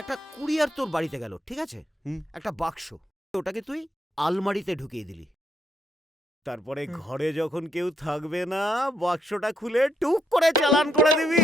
একটা কুরিয়ার তোর বাড়িতে গেল, ঠিক আছে? একটা বাক্স, ওটাকে তুই আলমারিতে ঢুকিয়ে দিলি। তারপরে ঘরে যখন কেউ থাকবে না, বাক্সটা খুলে টুক করে চালান করে দিবি।